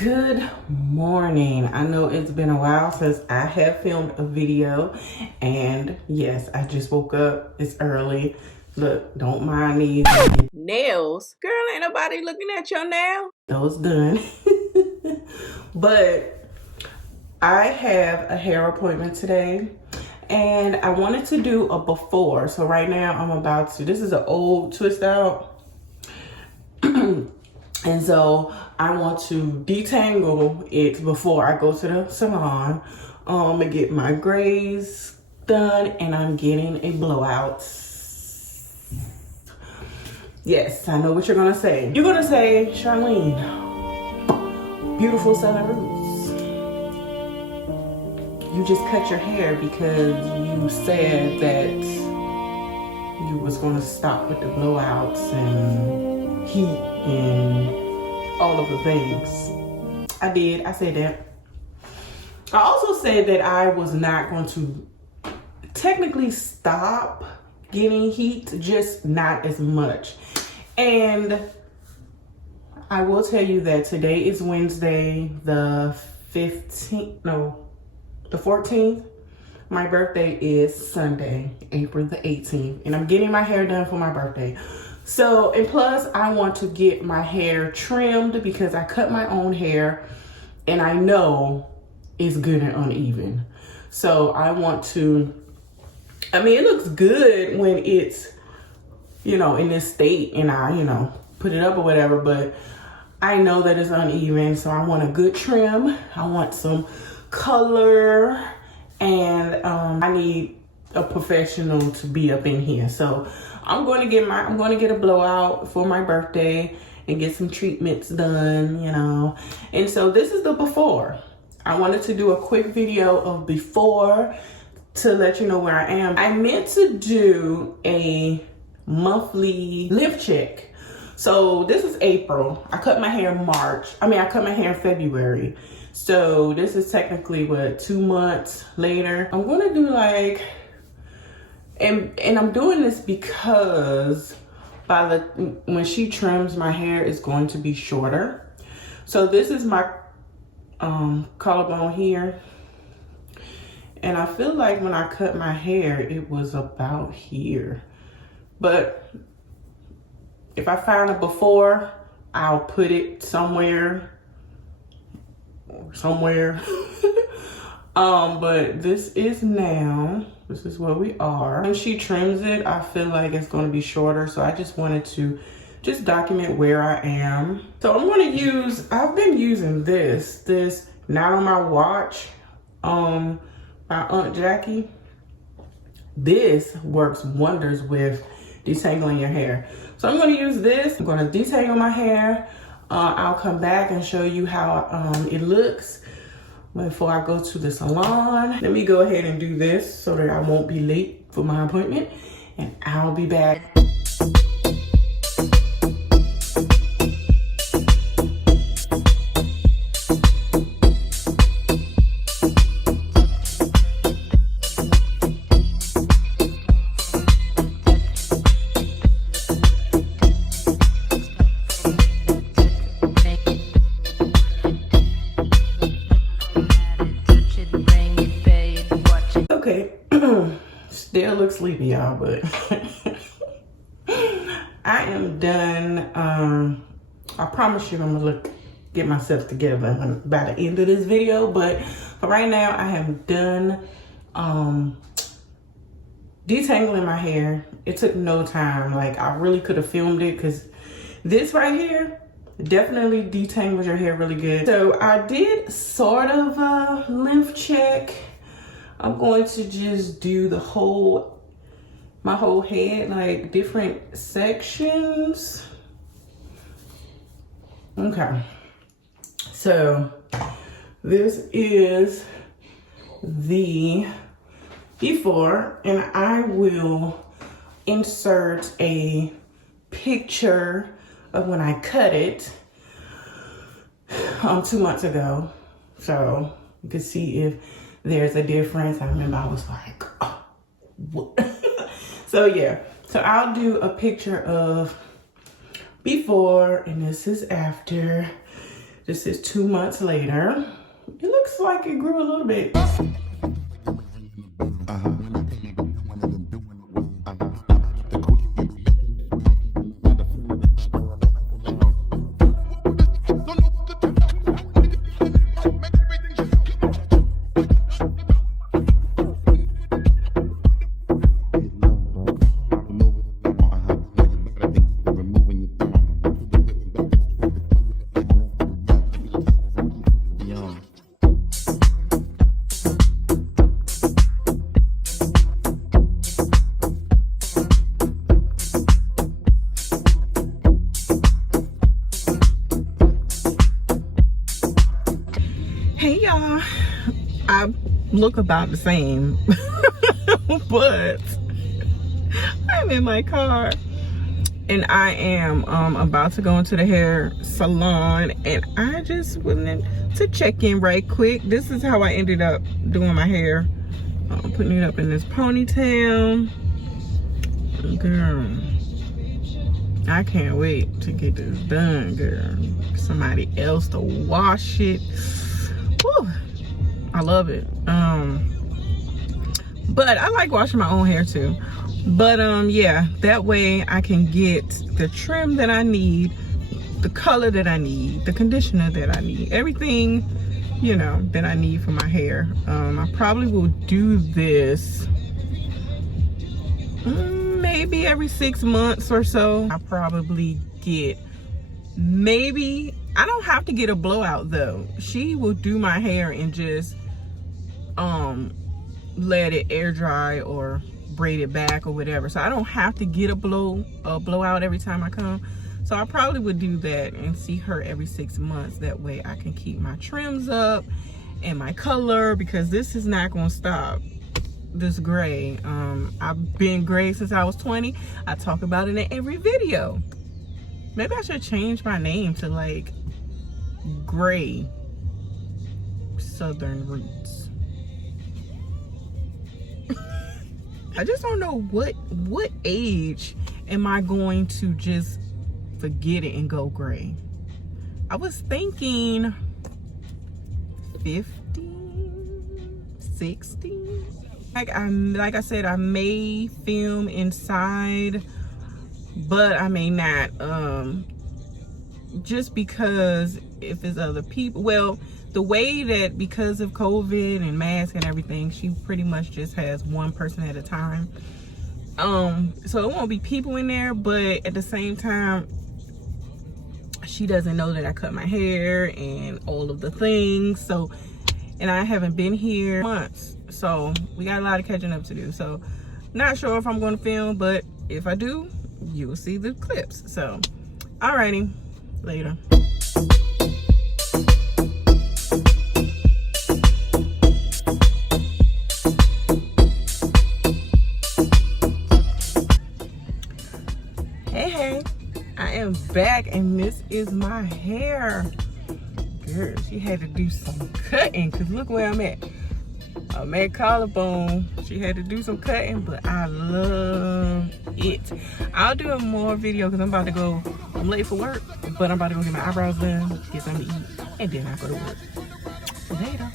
Good morning. I know it's been a while since I have filmed a video, and yes, I just woke up. It's early. Look, don't mind these nails. Girl, ain't nobody looking at your nail. Those done. But I have a hair appointment today, and I wanted to do a before. So right now I'm about to, this is an old twist out. And so I want to detangle it before I go to the salon and get my grays done, and I'm getting a blowout. Yes, I know what you're gonna say. You're gonna say, Charlene, beautiful salon, you just cut your hair because you said that you was gonna stop with the blowouts and heat and all of the things. I did. I said that. I also said that I was not going to technically stop getting heat, just not as much. And I will tell you that today is Wednesday, the 15th, no, the 14th. My birthday is Sunday, April the 18th, and I'm getting my hair done for my birthday. So, and plus I want to get my hair trimmed because I cut my own hair and I know it's good and uneven. So I want to, I mean, it looks good when it's, you know, in this state and I, you know, put it up or whatever, but I know that it's uneven. So I want a good trim. I want some color, and I need a professional to be up in here. So I'm going to get a blowout for my birthday and get some treatments done, you know. And so this is the before. I wanted to do a quick video of before to let you know where I am. I meant to do a monthly lift check. So this is April. I cut my hair in March. I cut my hair in February. So this is technically what, 2 months later. I'm gonna do like, and I'm doing this because when she trims my hair, it's going to be shorter. So this is my collarbone here. And I feel like when I cut my hair, it was about here. But if I find a before, I'll put it somewhere. But this is where we are. When she trims it, I feel like it's going to be shorter. So I just wanted to just document where I am. So I'm going to use, I've been using this not on my watch, my Aunt Jackie. This works wonders with detangling your hair. So I'm going to use this. I'm going to detangle my hair. I'll come back and show you how it looks before I go to the salon. Let me go ahead and do this so that I won't be late for my appointment, and I'll be back. Okay, still look sleepy, y'all, but I am done. I promise you I'm gonna get myself together by the end of this video, but for right now I am done detangling my hair. It took no time. Like, I really could have filmed it because this right here definitely detangles your hair really good. So I did sort of a length check. I'm going to just do my whole head, like different sections. Okay. So this is the before, and I will insert a picture of when I cut it 2 months ago. So you can see if there's a difference. I remember I was like, oh, what? So yeah, so I'll do a picture of before, and this is after. This is 2 months later. It looks like it grew a little bit. Hey y'all, I look about the same, but I'm in my car and I am about to go into the hair salon, and I just wanted to check in right quick. This is how I ended up doing my hair. Putting it up in this ponytail. Girl, I can't wait to get this done, girl. Somebody else to wash it. Whew, I love it. But I like washing my own hair too. But yeah, that way I can get the trim that I need, the color that I need, the conditioner that I need, everything, you know, that I need for my hair. I probably will do this maybe every 6 months or so. I probably get maybe, I don't have to get a blowout though. She will do my hair and just let it air dry or braid it back or whatever. So I don't have to get a blowout every time I come. So I probably would do that and see her every 6 months. That way I can keep my trims up and my color, because this is not gonna stop. This gray, I've been gray since I was 20. I talk about it in every video. Maybe I should change my name to like Gray Southern Roots. I just don't know what age am I going to just forget it and go gray. I was thinking 50, 60. Like I said, I may film inside, but I may not, just because if there's other people, well, the way that because of COVID and masks and everything, she pretty much just has one person at a time. So it won't be people in there, but at the same time, she doesn't know that I cut my hair and all of the things. So, and I haven't been here months, so we got a lot of catching up to do. So not sure if I'm going to film, but if I do, you will see the clips. So alrighty, later. Hey, I am back and this is my hair. Girl, she had to do some cutting, because look where I'm at. I'm at collarbone. She had to do some cutting, but I love it. I'll do a more video because I'm late for work, but I'm about to go get my eyebrows done, get something to eat, and then I'll go to work. Later.